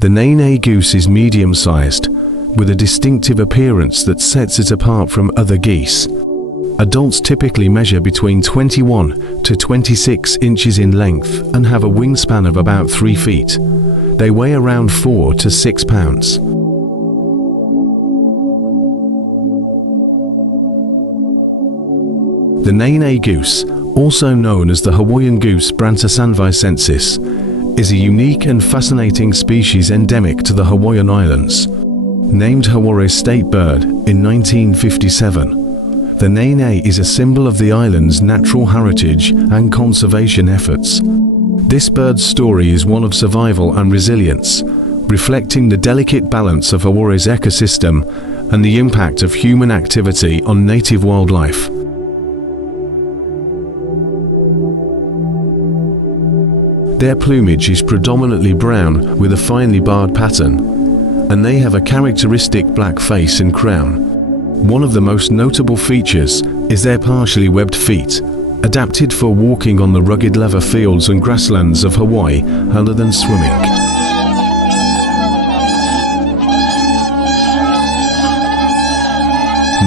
The Nene Goose is medium-sized, with a distinctive appearance that sets it apart from other geese. Adults typically measure between 21 to 26 inches in length and have a wingspan of about 3 feet. They weigh around 4 to 6 pounds. The Nene Goose, also known as the Hawaiian Goose brantasanvicensis, is a unique and fascinating species endemic to the Hawaiian Islands. Named Hawaii's state bird in 1957, the Nene is a symbol of the island's natural heritage and conservation efforts. This bird's story is one of survival and resilience, reflecting the delicate balance of Hawaii's ecosystem and the impact of human activity on native wildlife. Their plumage is predominantly brown with a finely barred pattern, and they have a characteristic black face and crown. One of the most notable features is their partially webbed feet, adapted for walking on the rugged lava fields and grasslands of Hawaii other than swimming.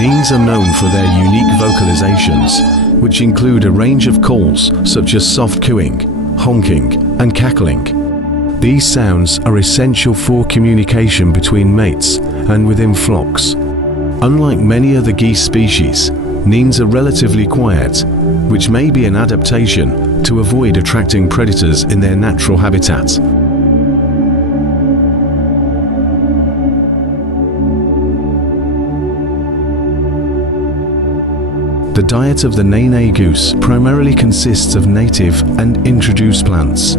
Nenes are known for their unique vocalizations, which include a range of calls such as soft cooing, honking, and cackling. These sounds are essential for communication between mates and within flocks. Unlike many other geese species, Nenes are relatively quiet, which may be an adaptation to avoid attracting predators in their natural habitat. The diet of the Nene Goose primarily consists of native and introduced plants.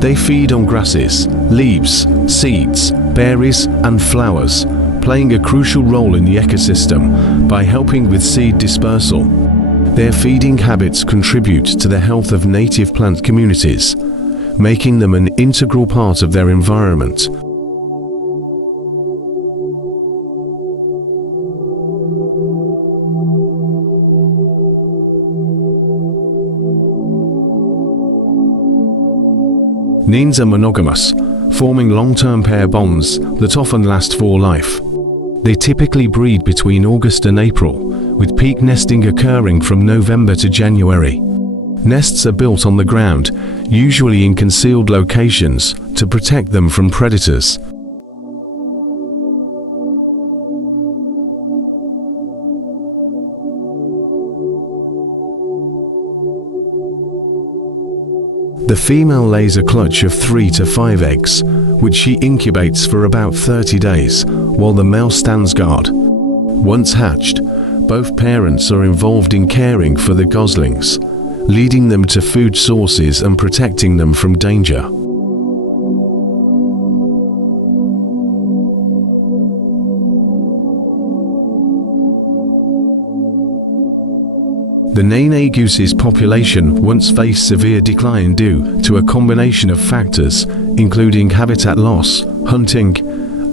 They feed on grasses, leaves, seeds, berries, and flowers, playing a crucial role in the ecosystem by helping with seed dispersal. Their feeding habits contribute to the health of native plant communities, making them an integral part of their environment. Nenes are monogamous, forming long-term pair bonds that often last for life. They typically breed between August and April, with peak nesting occurring from November to January. Nests are built on the ground, usually in concealed locations, to protect them from predators. The female lays a clutch of 3 to 5 eggs, which she incubates for about 30 days, while the male stands guard. Once hatched, both parents are involved in caring for the goslings, leading them to food sources and protecting them from danger. The Nene Goose's population once faced severe decline due to a combination of factors, including habitat loss, hunting,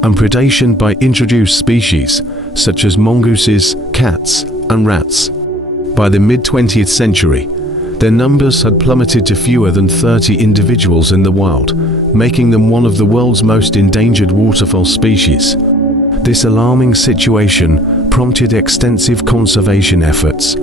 and predation by introduced species such as mongooses, cats, and rats. By the mid-20th century, their numbers had plummeted to fewer than 30 individuals in the wild, making them one of the world's most endangered waterfowl species. This alarming situation prompted extensive conservation efforts.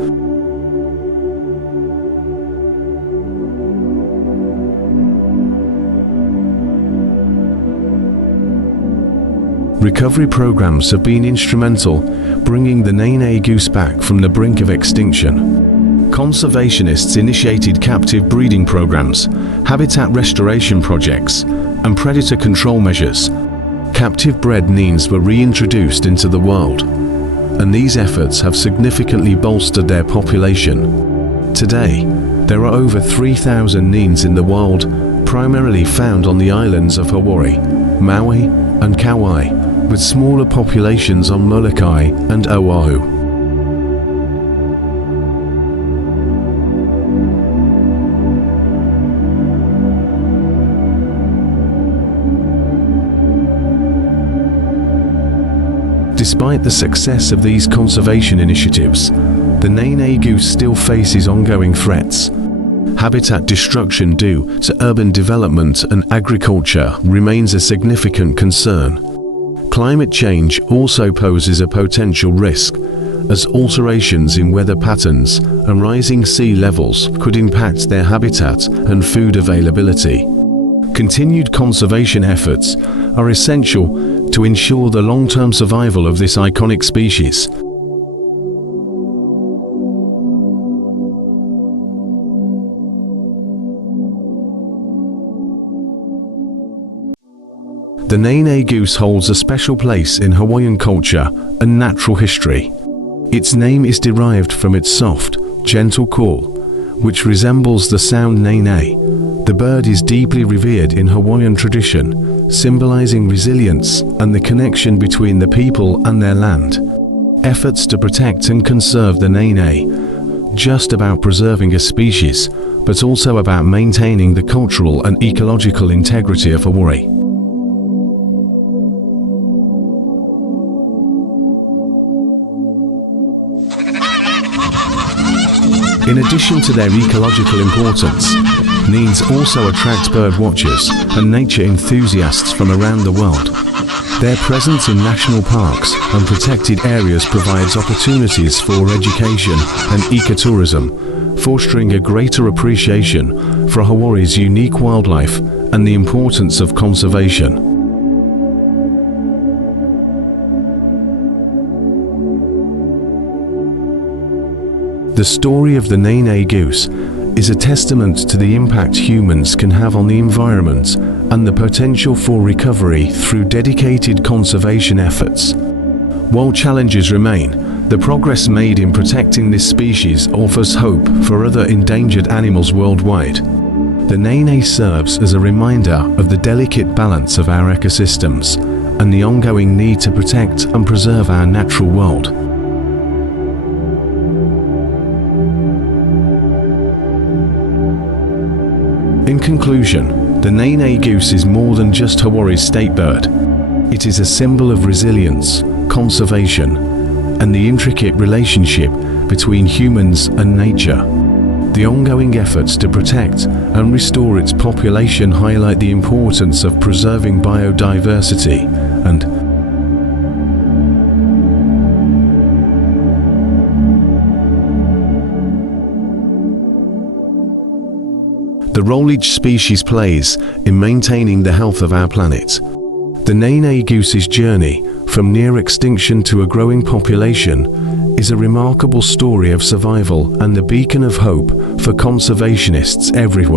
Recovery programs have been instrumental, bringing the Nene Goose back from the brink of extinction. Conservationists initiated captive breeding programs, habitat restoration projects, and predator control measures. Captive bred Nenes were reintroduced into the world, and these efforts have significantly bolstered their population. Today, there are over 3,000 Nenes in the world, primarily found on the islands of Hawaii, Maui, and Kauai, with smaller populations on Molokai and Oahu. Despite the success of these conservation initiatives, the Nene Goose still faces ongoing threats. Habitat destruction due to urban development and agriculture remains a significant concern. Climate change also poses a potential risk, as alterations in weather patterns and rising sea levels could impact their habitat and food availability. Continued conservation efforts are essential to ensure the long-term survival of this iconic species. The Nene Goose holds a special place in Hawaiian culture and natural history. Its name is derived from its soft, gentle call, which resembles the sound nene. The bird is deeply revered in Hawaiian tradition, symbolizing resilience and the connection between the people and their land. Efforts to protect and conserve the nene, just about preserving a species, but also about maintaining the cultural and ecological integrity of Hawaii. In addition to their ecological importance, nenes also attract bird watchers and nature enthusiasts from around the world. Their presence in national parks and protected areas provides opportunities for education and ecotourism, fostering a greater appreciation for Hawaii's unique wildlife and the importance of conservation. The story of the Nene Goose is a testament to the impact humans can have on the environment and the potential for recovery through dedicated conservation efforts. While challenges remain, the progress made in protecting this species offers hope for other endangered animals worldwide. The Nene serves as a reminder of the delicate balance of our ecosystems and the ongoing need to protect and preserve our natural world. In conclusion, the Nene Goose is more than just Hawaii's state bird. It is a symbol of resilience, conservation, and the intricate relationship between humans and nature. The ongoing efforts to protect and restore its population highlight the importance of preserving biodiversity and the role each species plays in maintaining the health of our planet. The Nene Goose's journey from near extinction to a growing population is a remarkable story of survival and the beacon of hope for conservationists everywhere.